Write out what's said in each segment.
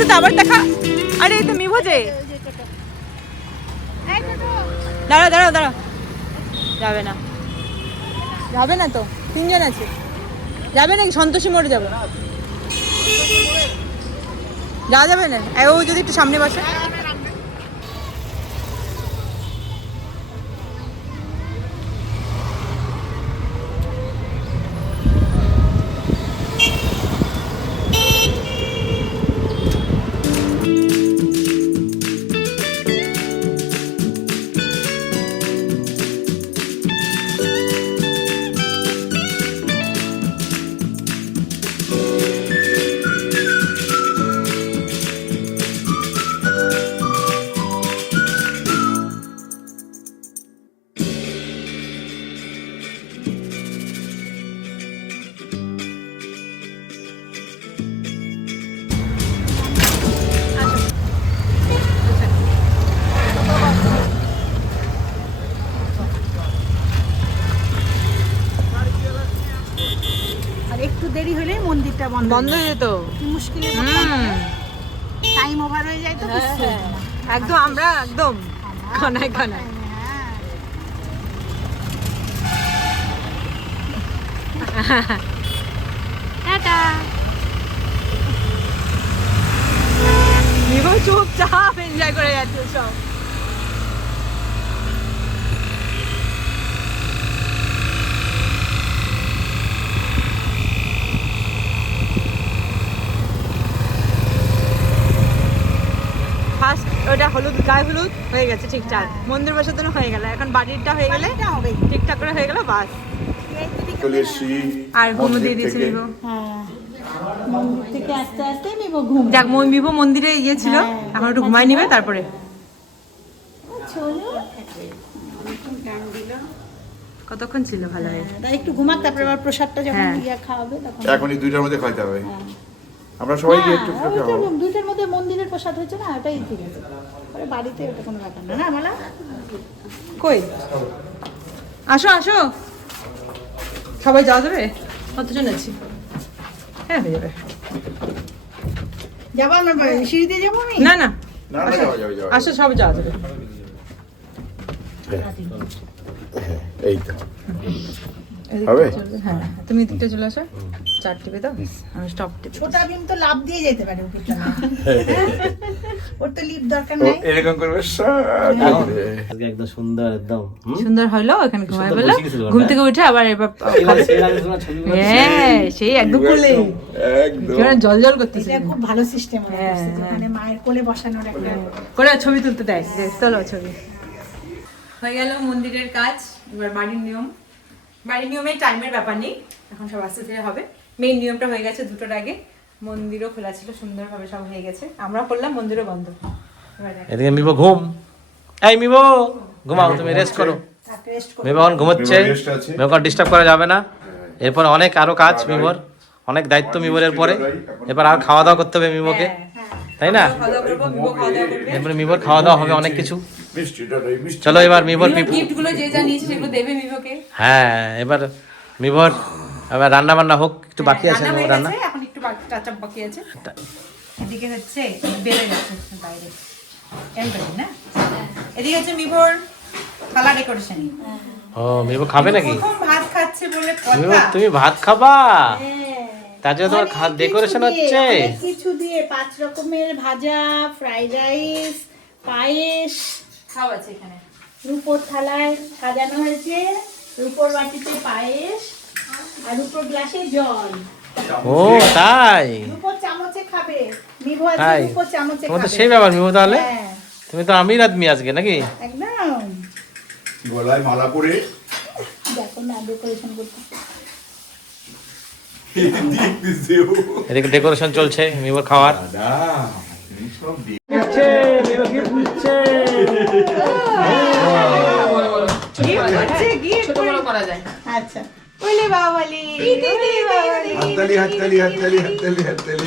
সাথে আবার দেখা। আরে এই তো মিভো যে, দাঁড়া দাঁড়া দাঁড়া, যাবে না, যাবে না তো, তিনজন আছে, যাবে নাকি? সন্তোষী মোড়ে যাবে, যাওয়া যাবে না? ও যদি একটু সামনে বসে। একটু দেরি হলে মন্দিরটা বন্ধ হয়ে যেত, কি মুশকিলে টাইম ওভার হয়ে যায় তো। একদম আমরা একদম খানায় খানায়। টাটা। মিভো চুপচাপ এনজয় করে যাচ্ছে সব। ফার্স্ট ওটা হলুদ, গায়ে হলুদ হয়ে গেছে ঠিকঠাক, মন্দির বসানো হয়ে গেল, এখন বাড়িটা হয়ে গেলে ঠিকঠাক করে হয়ে গেল, বাস। আর ঘুম দিয়ে দিয়েছে মিভো। মন্দির থেকে আস্তে আস্তে মিভো ঘুম। যাক, মিভো মন্দিরে ইয়ে ছিল, এখন একটু ঘুমাই নিবে তারপরে। কতক্ষণ ছিল ভালো হয়, একটু ঘুমাক, তারপরে আবার প্রসাদটা যখন খাওয়াবে তখন। এখনই 2টার মধ্যে খাইতে হবে, আমরা সবাই গিয়ে একটু খাবো। 2টার মধ্যে মন্দিরের প্রসাদ হয়েছে না, ওটাই ঠিক আছে। পরে বাড়িতে ওটা কোনো ব্যাপার না, না মালা। কই আসো আসো, সবাই যাওয়া যাবে? কতজন আছি? হ্যাঁ হয়ে যাবে। যাবো আমরা সিঁড়িতে যাবো? না না, না না, যাও যাও যাও, আসো সব যাওয়া যাবে। এই তো হবে। হ্যাঁ তুমি দিকটা চলে আসো, 4 টিপে দাও, আমি স্টপ টিপে। ছোটা ভীম তো লাভ দিয়ে যেতে পারে উপরটা, ওর তো লিফট দরকার নাই। এরকম করবে আজকে একদম সুন্দর, একদম সুন্দর হলো, এখানে ঘুমায় বললো, ঘুম থেকে উঠে আবার এবার হ্যাঁ সেই একদম কোলে একদম জল জল করতেছে। এটা খুব ভালো সিস্টেম হয়েছে, মানে মায়ের কোলে বসানোর একটা করে ছবি তুলতে দেয়, তোলো ছবি। হয়ে গেল মন্দিরের কাজ, এবার বাড়ির নিয়ম। বাড়ির নিয়মে টাইমের ব্যাপার নেই, এখন সব আস্তে ধীরে হবে। মেইন নিয়মটা হয়ে গেছে 2টার আগে, মন্দিরও খোলা ছিল, সুন্দরভাবে সব হয়ে গেছে, আমরা করলাম, মন্দিরও বন্ধ। এদিকে মিভো ঘুম। এই মিভো ঘুমাও, তুমি রেস্ট করো। মিভো এখন ঘুমোচ্ছে, মিভোকে ডিস্টার্ব করা যাবে না। এরপর অনেক আরো কাজ মিভোর, অনেক দায়িত্ব মিভোর। এরপরে এবার আর খাওয়া দাওয়া করতে হবে মিভোকে, তাই না? এরপরে মিভোর খাওয়া দাওয়া হবে অনেক কিছু। চলো এবার মিভোর গিফটগুলো যে যা নিয়েছে সেগুলো দেবে মিভোকে। হ্যাঁ এবার মিভোর এবার রান্না বান্না হোক, একটু বাকি আছে মিভোর রান্না, এখন একটু টাচআপ বাকি আছে। এদিকে হচ্ছে বেড়ে যাচ্ছে বাইরে এমনি না, এদিকে হচ্ছে মিভোর থালা ডেকোরেশন। ও মিভো খাবে নাকি? প্রথম ভাত খাচ্ছে বলে মিভো কথা। তুমি ভাত খাবা? তার জন্য তোমার ডেকোরেশন হচ্ছে কিছু দিয়ে 5 রকমের ভাজা, ফ্রাইড রাইস, পায়েস সব আছে এখানে। রূপোর থালায় সাজানো হয়েছে, রূপোর বাটিতে পায়েস আর রূপোর গ্লাসে জল। ও তাই? রূপোর চামচে খাবে মিভো, আছে তাই রূপোর চামচে তোমার তো খাবে। সেই ব্যাপার মিভো, তাহলে হ্যাঁ তুমি তো আমির আদমি আজকে নাকি? একদম। গলায় মালা পরে দেখো না ডেকোরেশন করতে। এদিকে ডেকোরেশন চলছে মিভোর খাওয়ার। আচ্ছা ওলে বাবালি, হাততালি হাততালি হাততালি হাততালি হাততালি।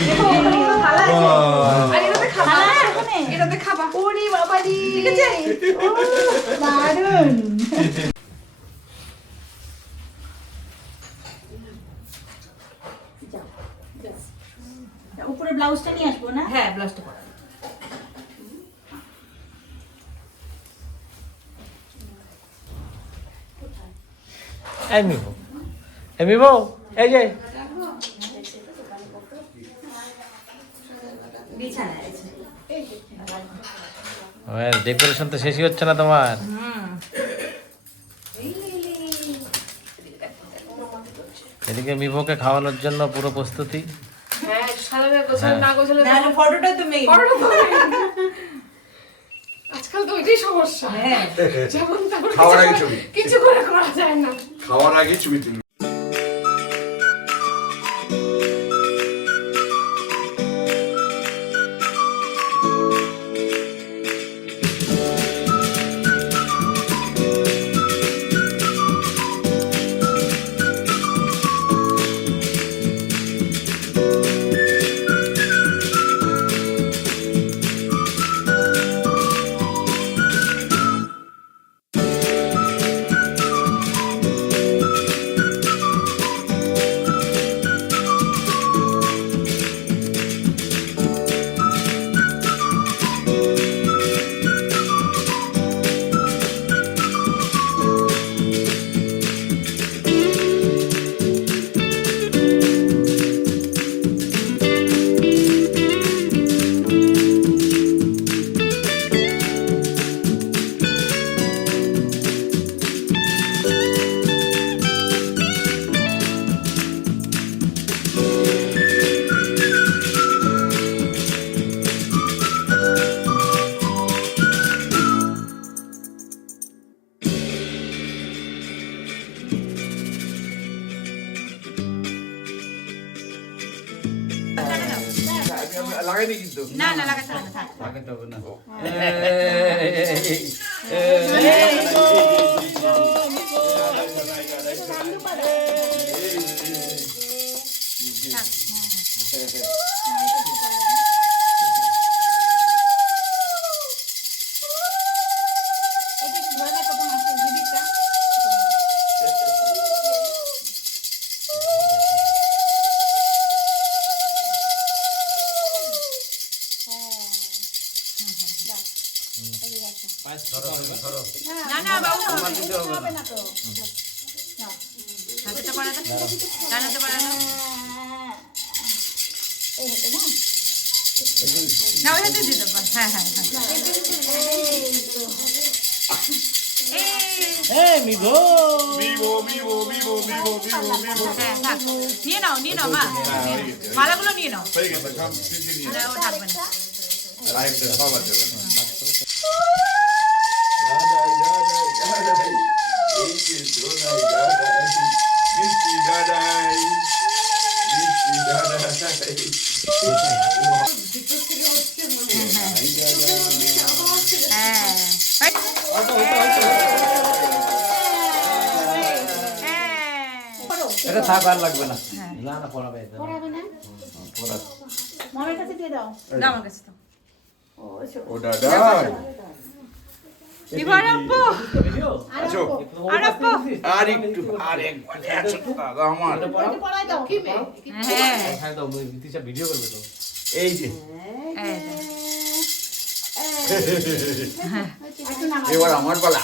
এটাতে খাবা। ওরে বাবালি, ঠিক আছে দারুণ। উপরে ব্লাউজটা নিয়ে আসবো না? হ্যাঁ ব্লাউজটা পরা। এই মিবো, এই মিবো, এই যে বিছানায় আছে। ডেকোরেশন তো শেষই হচ্ছে না তোমার। এদিকে মিভোকে খাওয়ানোর জন্য পুরো প্রস্তুতি। হ্যাঁ সাজাবে গোছানো না গোছালে না ফটোটা তো মেইন। আজকাল তো ওইটাই সমস্যা। হ্যাঁ যেমন তেমন খাওয়ার আগে ছবি। কিছু করে করা যায় না। খাওয়ার আগে ছবি তুলি। লাগাইনি কিন্তু। না না লাগাতে হবে না, থাক। লাগাতে হবে না। না না বাবু হবে না তো। হাতেটা পরা দাও, ডানাতে পরা দাও। এই হতো না? না ওই হাতে দিয়ে দেবো। হ্যাঁ হ্যাঁ হ্যাঁ। এই মিভো, বিবো বিবো বিবো বিবো বিবো বিবো। হ্যাঁ থাক। নিয়ে নাও মা, মালাগুলো নিয়ে নাও। হয়ে গেছে সব তিনটে নিয়ে। না, ও থাকবে না। আরেকটা সব আছে। হ্যাঁ এটা থাক আর লাগবে না। না না পড়াবে এটা। পড়াবে না? মামার কাছে দিয়ে দাও। দাও আমার কাছে তো। ও দাদা। বিভার আব্বু, আছো। আর আব্বু। আর একটু আর একবার আছো দাদা আমার। একটু পড়াই দাও। কি মেয়ে? হ্যাঁ হ্যাঁ তো বিতিশা ভিডিও করবে তো। এই যে এই যে। একটু নামাও। এবার আমার পালা।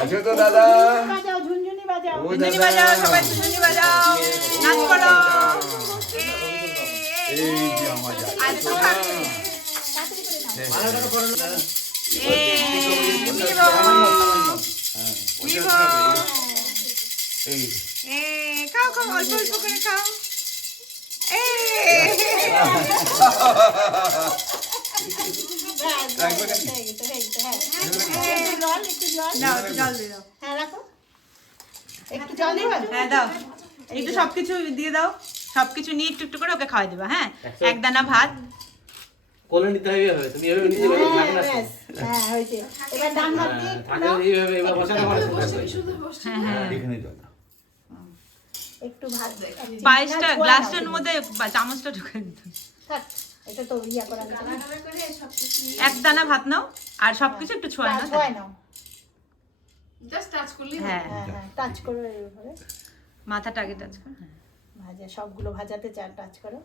আছো তো দাদা। বাজাও, ঝুনঝুনি বাজাও। ও ঝুনঝুনি দাদা। বাজাও, সবাই ঝুনঝুনি বাজাও, নাচ করো। এই যে আমার দাদা। আর তো থাকবে। তাড়াতাড়ি করে নাও। বিভো, এই খাও খাও, অল্প অল্প করে খাও। একটু জল। দাও একটু জল দিয়ে দাও। হ্যাঁ রাখো। একটু জল দিবা? হ্যাঁ দাও, একটু সবকিছু দিয়ে দাও। সবকিছু নিয়ে একটু একটু করে ওকে খাওয়াই দিবা। হ্যাঁ এক দানা ভাত। কোলে নিতে হবে, তুমি এভাবে নিতে পারবে থাকে না। ব্যাস। হ্যাঁ হয়েছে। এবার ডান হাত দিয়ে একটু থাকে নাও। এইভাবে এবার বসানো মানে শুধু বসে হ্যাঁ হ্যাঁ। এখানে দাদা। একটু ভাত এক চিমটি পায়েসটা না, ছোঁয়া গ্লাসটার নাও। মধ্যে চামচটা ঢুকে দিতে। থাক, এটা তো ইয়া করা যাবে না। এক দানা ভাত নাও আর সবকিছু একটু ছোঁয়া নাও। ছোঁয়াই নাও। জাস্ট টাচ করলেই হ্যাঁ হ্যাঁ হ্যাঁ, টাচ করো এইভাবে। মাথাটা আগে টাচ কর। হ্যাঁ। ভাজা সবগুলো ভাজাতে চার টাচ করো।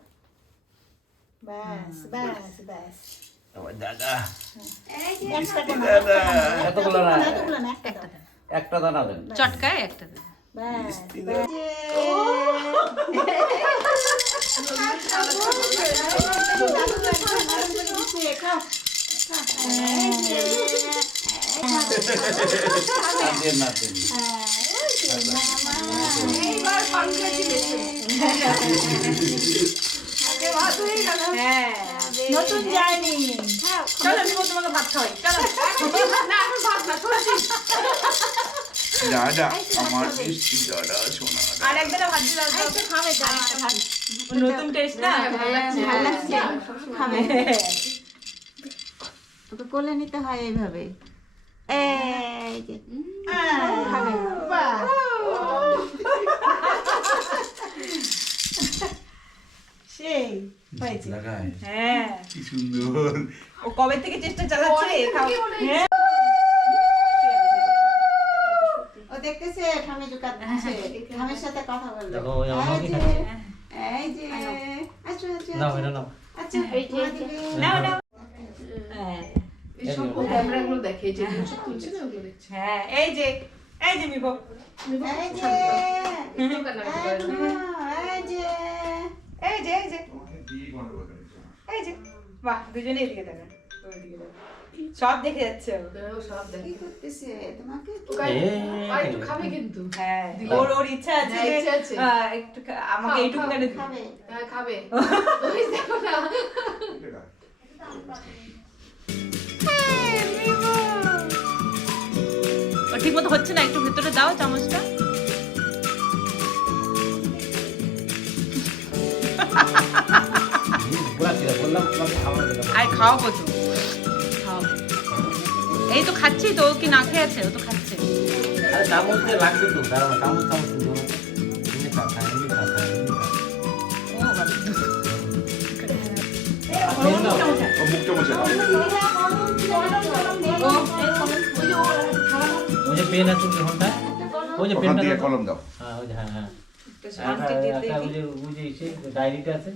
ব্যাস ব্যাস ব্যাস আমার দাদা একটা কোনো এতগুলো না এতগুলো না একটা দাও। একটা দানা দেন চটকায় একটা দেবে। ব্যাস দেন না দেন হ্যাঁ নতুন জার্নি চলো আমি তোমাকে ভাত খাওয়াই চলো দাদা আমার মিষ্টি দাদা সোনা দাদা। আর একদিন ভাত দিলাম খাবে একটা ভাত নতুন টেস্ট না ভালো লাগছে খাবে ওকে কোলে নিতে হয় এইভাবে এই যে খাবে বাহ সেই হয়েছে লাগাই হ্যাঁ কি সুন্দর। ও কবে থেকে চেষ্টা চালাচ্ছে খাও হ্যাঁ ও দেখতেছে ঠামে জুকাচ্ছে ঠামের সাথে কথা বলবে দেখো, ওই আমার এই কি যে, খাচ্ছে? এই যে আচ্ছা আচ্ছা নাও এটা নাও আচ্ছা এই যে নাও নাও এই সব ক্যামেরাগুলো দেখে যে সব তুলছে না ওগুলো দেখছে হ্যাঁ এই যে মিবো এই যে এই যে এই যে বাহ দুজনে এদিকে দেখেন ওইদিকে দেখেন সব দেখে যাচ্ছে ও। ও সব দেখে কি করতেছে তোমাকে একটু খাবে কিন্তু হ্যাঁ দিলাম। ওর ইচ্ছা আছে হ্যাঁ, যে ইচ্ছা আছে। একটু আমাকে খাও, এইটুকু খাও, কেন খাবে হ্যাঁ খাবে ওই দেখো না ও ঠিক মতো হচ্ছে না একটু ভিতরে দাও চামচটা পুরা ছিল বললাম তোমাকে খাবার দিলাম আর খাওয়াবো তো খাওয়াবো এই তো খাচ্ছি তো ও কি না খেয়ে আছে ও তো খাচ্ছে আরে চামচ দিয়ে লাগবে তো দাঁড়াও না চামচ চামচ দিও না এমনি খা খা এমনি খা খা এমনি খা ও বাবা ও মুখটা মুছে দাও। ওই যে পেন আছে ওখানটায় ওই যে ওখান পেনটা থেকে দাও। কলম দাও। হ্যাঁ ওই যে হ্যাঁ হ্যাঁ শান্তি দিয়ে একটা ওই যে ইসে ডায়েরিটা আছে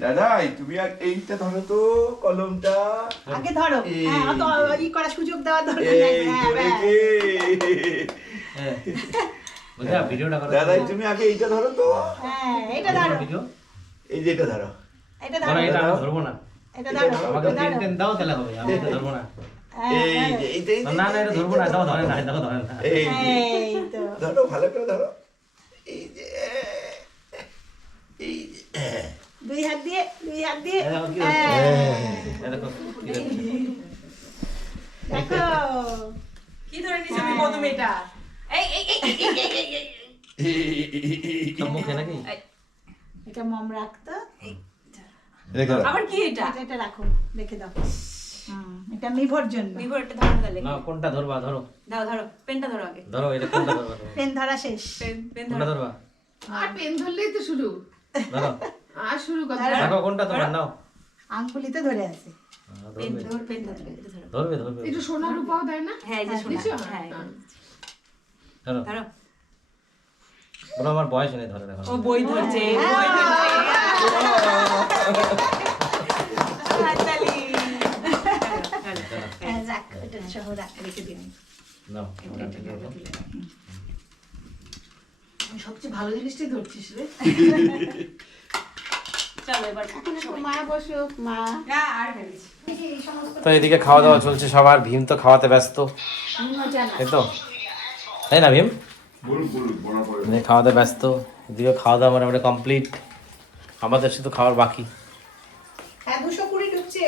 দাদাই তুমি এইটা ধরো তো কলমটা। আগে ধরো এই। হ্যাঁ অত ই করার সুযোগ দেওয়ার দরকার এই নাই হ্যাঁ ধরেছে। হ্যাঁ বুঝলা ভিডিওটা করো দাদাই তুমি আগে এইটা ধরো তো। হ্যাঁ এটা ধরো ভিডিও এই যে এটা ধরো। এটা ধরো ধরো এটা আমি ধরবো না এটা ধরো আমাকে এটা ধরো। পেন দাও তাহলে হবে আমি এটা ধরবো না হ্যাঁ, এই ধরো। যে এইটা এই যে, না না এটা ধরবো না দাও ধরে না দাও ধরে না এই যে এই তো ধরো ভালো করে ধরো। এই যে এই যে দুই হাত দিয়ে এই দেখো কি হ্যাঁ। এই দেখো কি হচ্ছে। দেখো কি ধরে নিছে আমি মধু মেটা এই এই এই এই, এই, এই, এই, এই। সব মুখে নাকি এটা মম রাখতো দেখো আবার কি এটা এটা রাখো রেখে দাও এটা মিভর জন্য বিভোর একটা ধরো তাহলে না কোনটা ধরবা ধরো দাও ধরো পেনটা ধরো আগে ধরো এটা কোনটা ধরবা ধরো পেন ধরা শেষ পেন কোনটা ধরো ধরবা আর পেন ধরলেই তো শুরু ধরো আর শুরু কথা দেখো কোনটা তোমার নাও আঙ্গুলিতে ধরে আছে পেন ধরবে ধরো পেন ধরো এটা ধরো একটু ধরবে সোনা রূপাও দেয় না হ্যাঁ এই যে শোনা দিছো? হ্যাঁ হ্যাঁ। ধরো ধরো বলো আমার বয়স নেই ধরে দেখো ও বই ধরছে বই ধরছে হাততালি হ্যাঁ, রাখ এটা সহ রাখ রেখে দিন নাও ওটা ঠিক আছে আমি সবচেয়ে ভালো জিনিসটাই ধরছিস রে চলো এবার এখন একটু মা বসো মা না আর ভেবেছি তো এদিকে খাওয়া দাওয়া চলছে সবার ভীম তো খাওয়াতে ব্যস্ত তাই তো তাই না ভীম বলুন বলুন বলার পরে এদিকে খাওয়াতে ব্যস্ত এদিকে খাওয়া দাওয়া মোটামুটি কমপ্লিট আমাদের শুধু খাওয়ার বাকি হ্যাঁ 220 ঢুকছে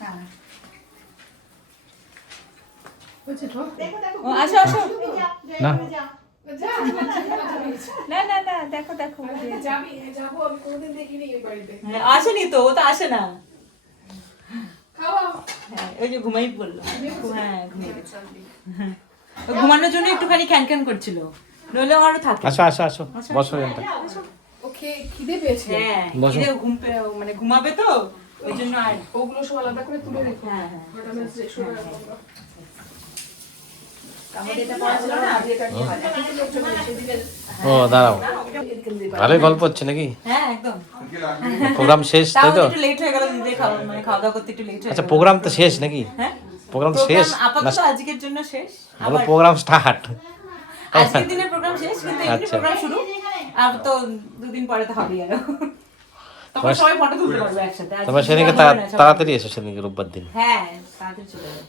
হ্যাঁ হচ্ছে তো দেখো দেখো ও আসো আসো না। না না না দেখো দেখো যাবি যাবো আমি কোনোদিন দেখিনি ওই বাড়িতে হ্যাঁ, আসেনি তো ও তো আসে না খাওয়া হ্যাঁ ওই যে ঘুমাই পড়লো হ্যাঁ ঘুমিয়ে গেছে ও ঘুমানোর জন্য একটুখানি ক্যান ক্যান করছিল নইলে ও আরো থাকে আসো আসো আসো বসো এখানটা ওকে খিদে পেয়েছে হ্যাঁ বসো। খিদে মানে ঘুমাবে তো ওই জন্য আর ওগুলো সব আলাদা করে তুলে রেখো হ্যাঁ হ্যাঁ ম্যাডামের যে শুয়ে রাখবো আমাদের এটা পড়া ছিল না এটা নিয়ে হয় সেদিকে ও দাঁড়াও ভালোই গল্প হচ্ছে নাকি? হ্যাঁ একদম। প্রোগ্রাম শেষ তাই তো? একটু লেট হয়ে গেল দিদি খাওয়া দাওয়া করতে একটু লেট হয়ে আচ্ছা প্রোগ্রাম তো শেষ নাকি? হ্যাঁ প্রোগ্রাম তো শেষ আপাতত আজকের জন্য শেষ। বলো প্রোগ্রাম স্টার্ট। আজকের দিনের প্রোগ্রাম শেষ কিন্তু এমনি প্রোগ্রাম শুরু। আর তো দুদিন পরে তো হবেই আরো। তখন সবাই ফটো তুলতে পারবে একসাথে। তোমরা সেদিনকে তাড়াতাড়ি এসো, সেদিনকে রোববার দিন। হ্যাঁ তাড়াতাড়ি চলে যাবে।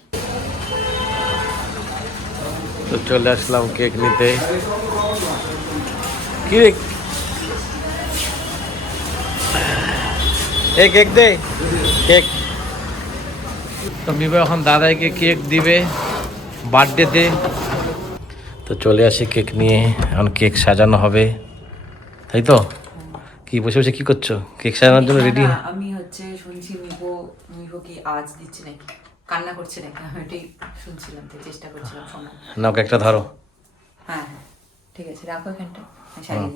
তো চলে আসলাম কেক নিতে। কি রে এই কেক দে, কেক। তো মিবা এখন দাদাইকে কেক দিবে বার্থডেতে। তো চলে আসি কেক নিয়ে, এখন কেক সাজানো হবে তাই তো? কি বসে বসে কি করছো? কেক সাজানোর জন্য রেডি? আমি হচ্ছে শুনছি মিবো কি আওয়াজ দিচ্ছে নাকি, কান্না করছে নাকি, আমি এটাই শুনছিলাম, তো চেষ্টা করছিলাম শোনার। নাও কেকটা ধরো। হ্যাঁ হ্যাঁ ঠিক আছে, রাখো এখানটা।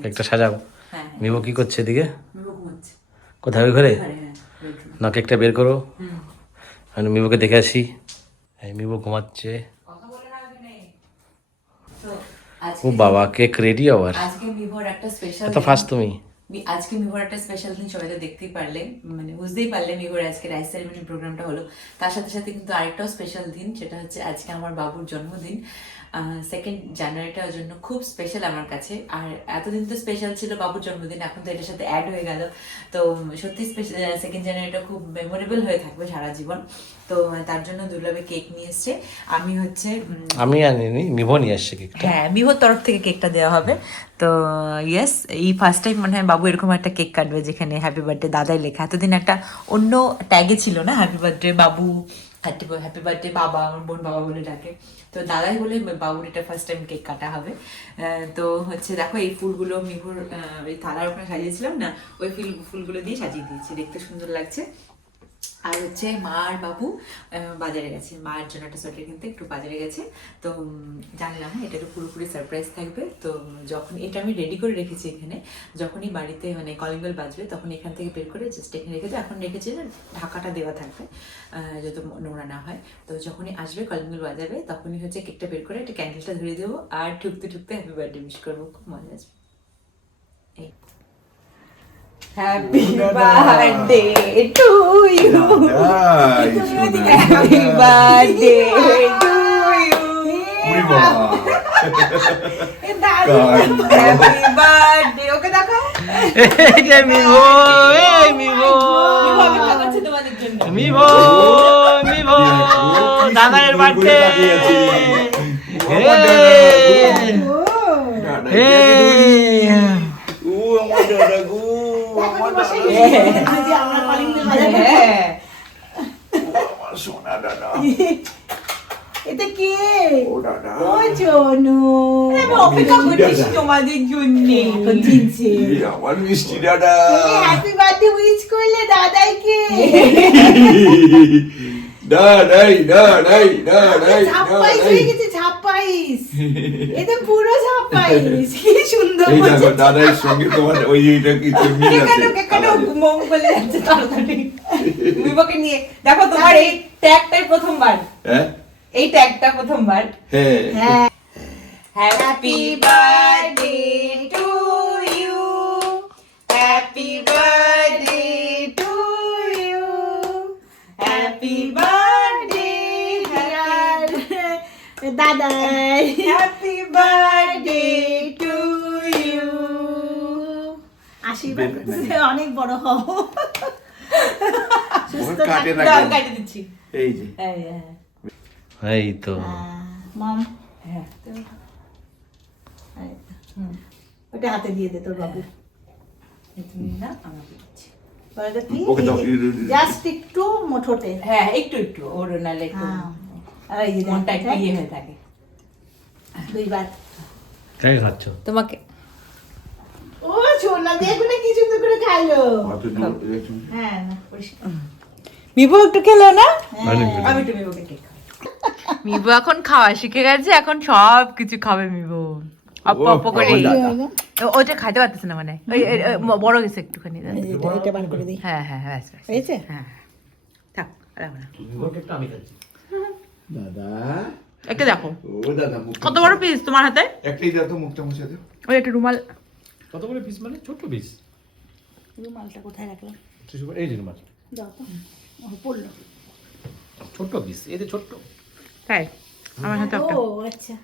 কেকটা সাজাও। হ্যাঁ মিবো কি করছে এদিকে? মিবো ঘুমাচ্ছে। কোথায় ওই ঘরে? হ্যাঁ bedroom। না কেকটা বের করো, আমি মিবোকে দেখে আসি। এই মিবো ঘুমাচ্ছে। কথা বলে না এখানে। তো ও বাবা কেক রেডি আবার। আজকে মিবোর একটা স্পেশাল, এত ফাস্ট তুমি। আজকে মিভোর একটা স্পেশাল দিন, সবাই তো দেখতেই পারলে, মানে বুঝতেই পারলে মিভোর আজকে রাইস সেরিমনি প্রোগ্রামটা হলো। তার সাথে সাথে কিন্তু আরেকটাও স্পেশাল দিন, সেটা হচ্ছে আজকে আমার বাবুর জন্মদিন। 2 জানুয়ারিটার জন্য খুব স্পেশাল আমার কাছে। আর এতদিন তো স্পেশাল ছিল বাবুর জন্মদিন, এখন তো এটার সাথে অ্যাড হয়ে গেল। তো সত্যি স্পেশাল 2 জানুয়ারিটা খুব মেমোরেবল হয়ে থাকবে সারা জীবন। তো তার জন্য দুর্লভে কেক নিয়ে এসছে। আমি হচ্ছে আমি আনিনি, মিভো নিয়ে আসছে কেকটা। হ্যাঁ মিভোর তরফ থেকে কেকটা দেওয়া হবে। তো ইয়েস, এই ফার্স্ট টাইম মনে হয় বাবু এরকম একটা কেক কাটবে যেখানে হ্যাপি বার্থডে দাদাই লেখা। এতদিন একটা অন্য ট্যাগে ছিল না, হ্যাপি বার্থডে বাবু, হ্যাপি বার্থডে বাবা, আমার বোন বাবা বলে ডাকে। তো দাদাই বলে বাবুর এটা ফার্স্ট টাইম কেক কাটা হবে। তো হচ্ছে দেখো এই ফুলগুলো মিভোর ওই থালার ওখানে সাজিয়েছিলাম না, ওই ফুলগুলো দিয়ে সাজিয়ে দিয়েছি, দেখতে সুন্দর লাগছে। আর হচ্ছে মা আর বাবু বাজারে গেছে, মায়ের জন্য একটা সোয়েটার কিনতে একটু বাজারে গেছে। তো জানলাম এটা তো পুরোপুরি সারপ্রাইজ থাকবে। তো যখন এটা আমি রেডি করে রেখেছি এখানে, যখনই বাড়িতে মানে কলিং বেল বাজবে তখন এখান থেকে বের করে জাস্ট এখানে রেখেছি। এখন রেখেছি না, ঢাকাটা দেওয়া থাকবে যত নোংরা না হয়। তো যখনই আসবে কলিং বেল বাজাবে তখনই হচ্ছে কেকটা বের করে একটা ক্যান্ডেলটা ধরে দেবো আর ঠুকতে ঠুকতে হ্যাপি বার্থডে উইশ করবো, খুব মজা আসবে। এই Happy birthday to you. Happy birthday to you. Happy birthday. ওকে দেখো। এই যে মিভো, এই মিভো, মিভো, মিভো, দাদার বার্থডে। এটা কে? ও জনু, আমি অপেক্ষা করছি তোমাদের জন্য। এখন চিনছে। আমার মিষ্টি দাদা। হ্যাপি বার্থডে উইশ করলে দাদাইকে। ছাপ্পাইশ হয়ে গেছে, ছাপ্পাইশ। এটা পুরো ছাপ্পাইশ। কি সুন্দর বলছে। দাদার সঙ্গে তোমার ওই এইটা কিছু মিল আছে। কেন মোম বলে যাচ্ছে তাড়াতাড়ি। বিবাকে নিয়ে দেখো তোমার এই ট্যাগটাই প্রথমবার। হ্যাঁ এই ট্যাগটা প্রথমবার। হ্যাঁ happy birthday to you, happy birthday to you, happy birthday দাদাই, হ্যাপি বার্থডে টু ইউ। আশীর্বাদ করছে অনেক বড় হও, সুস্থ কাটে না দাও কাটে দিচ্ছি। এই যে এই তো মম। হ্যাঁ ওটা হাতে দিয়ে দে তোর বাবু। তুমি না আমাকে দিচ্ছি। ওটা কি? ওকে দাও। জাস্ট একটু মোঠোটে। হ্যাঁ একটু একটু ওর নালে একটু আর এই যে মনটা একটু ইয়ে হয়ে থাকে। দুইবার। তাই খাচ্ছ তোমাকে ও সোনা দেখো না কি সুন্দর করে খাইলো। হ্যাঁ হ্যাঁ না পরিষ্কার। মিবো একটু খেলো না? হ্যাঁ। আমি একটু মিবোকে কেক খাই। মিবো এখন খাওয়া শিখে গেছে, এখন সব কিছু খাবে মিবো। অপ্প অপ্প করে ওটা খাইতে পারতেছে না, মানে ওই বড় গেছে একটুখানি। এটা বার করে দিই। হ্যাঁ হ্যাঁ ব্যাস ব্যাস হয়েছে? হ্যাঁ থাক রাখো না। আমি খাচ্ছি। দাদা একটা দেখো ও দাদা মুখ কত বড় পিস তোমার হাতে। একটাই দাও তো, মুখটা মুছে দাও। ওই একটা রুমাল কত করে পিস মানে ছোট্ট পিস? রুমালটা কোথায় রাখলাম? এই যে রুমাল দাও তো। ও, পড়লো। ছোট্ট পিস, এই যে ছোট্ট। তাই আমার হাতে একটা ও আচ্ছা।